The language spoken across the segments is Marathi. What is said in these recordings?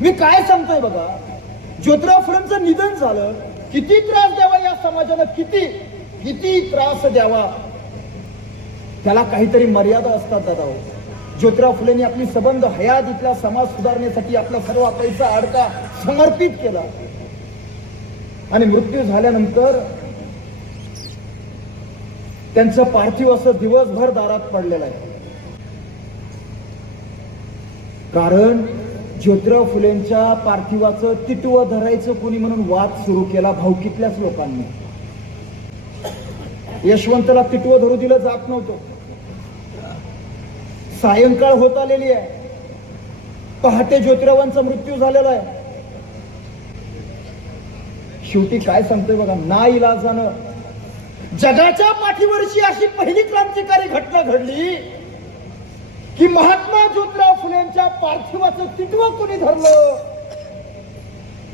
मी काय सांगतोय बघा, ज्योतिराव फुलेंचं निधन झालं, किती त्रास द्यावा या समाजाला, किती किती त्रास द्यावा, त्याला काहीतरी मर्यादा असतात दादा. ज्योतिराव फुलेंनी आपली सबंध हयात इथला समाज सुधारण्यासाठी आपला सर्व पैसा अडका समर्पित केला आणि मृत्यू झाल्यानंतर त्यांचं पार्थिव असं दिवसभर दारात पडलेलं आहे. कारण ज्योतिराव फुलेंच्या पार्थिवाचं तिटवं धरायचं कोणी म्हणून वाद सुरू केला भावकीतल्याच लोकांनी. यशवंतला तिटवं धरू दिलं जात नव्हतं. सायंकाळ होत आलेली आहे, पहाटे ज्योतिरावांचा मृत्यू झालेला आहे. शेवटी काय सांगतोय बघा, नाईलाजानं जगाच्या पाठीवरची अशी पहिली क्रांतिकारी घटना घडली की महात्मा ज्योतिराव फुलेंच्या पार्थिवाचं तिटवं कोणी धरलं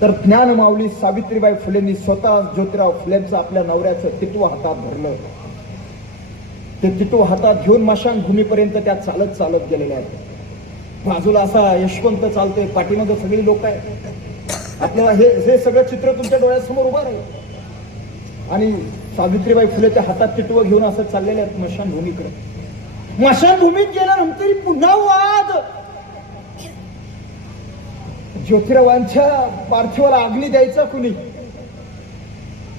तर ज्ञानमाऊली सावित्रीबाई फुलेंनी स्वतः ज्योतिराव फुलेंचं आपल्या नवऱ्याचं तिटवं हातात धरलं. ते तिटवं हातात घेऊन मशानभूमीपर्यंत त्या चालत चालत गेलेल्या आहेत. बाजूला असा यशवंत चालतोय, पाठीमागे सगळी लोक आहेत. आपल्याला हे सगळं चित्र तुमच्या डोळ्यासमोर उभं आहे. आणि सावित्रीबाई फुले त्या हातात तिटवं घेऊन असं चाललेले आहेत मशानभूमीकडे. मशानभूमीत गेल्यानंतर पुन्हा वाद. ज्योतिरावांच्या पार्थिवाला अग्नी द्यायचा कुणी?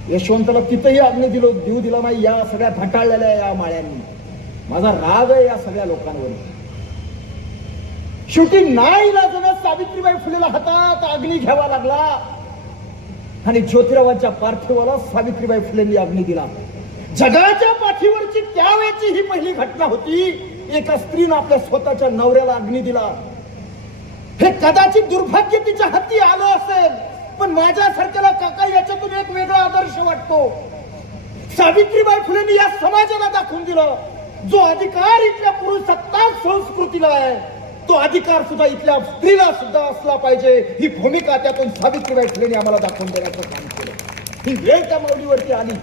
यशवंतला तिथंही अग्नी देऊ दिला नाही या सगळ्या भटाळलेल्या या माळ्यांनी. माझा राग आहे या सगळ्या लोकांवर. शेवटी नाईलाजानं सावित्रीबाई फुलेला हातात अग्नी घ्यावा लागला आणि ज्योतिरावांच्या पार्थिवाला सावित्रीबाई फुलेंनी अग्नी दिला. जगाच्या पाठीवरची त्यावेळची ही पहिली घटना होती. एका स्त्रीनं आपल्या स्वतःच्या नवऱ्याला अग्नी दिला. हे कदाचित दुर्भाग्य तिच्या हाती आलं असेल, पण माझ्यासारख्याला काका याच्यातून एक वेगळा आदर्श वाटतो. सावित्रीबाई फुलेंनी या समाजाला दाखवून दिलं, जो अधिकार इथल्या पुरुषसत्ताक संस्कृतीला आहे तो अधिकार सुद्धा इथल्या स्त्रीला सुद्धा असला पाहिजे. ही भूमिका त्यातून सावित्रीबाई फुलेंनी आम्हाला दाखवून देण्याचं काम केलं. ही वेळ त्या माऊलीवरती आली.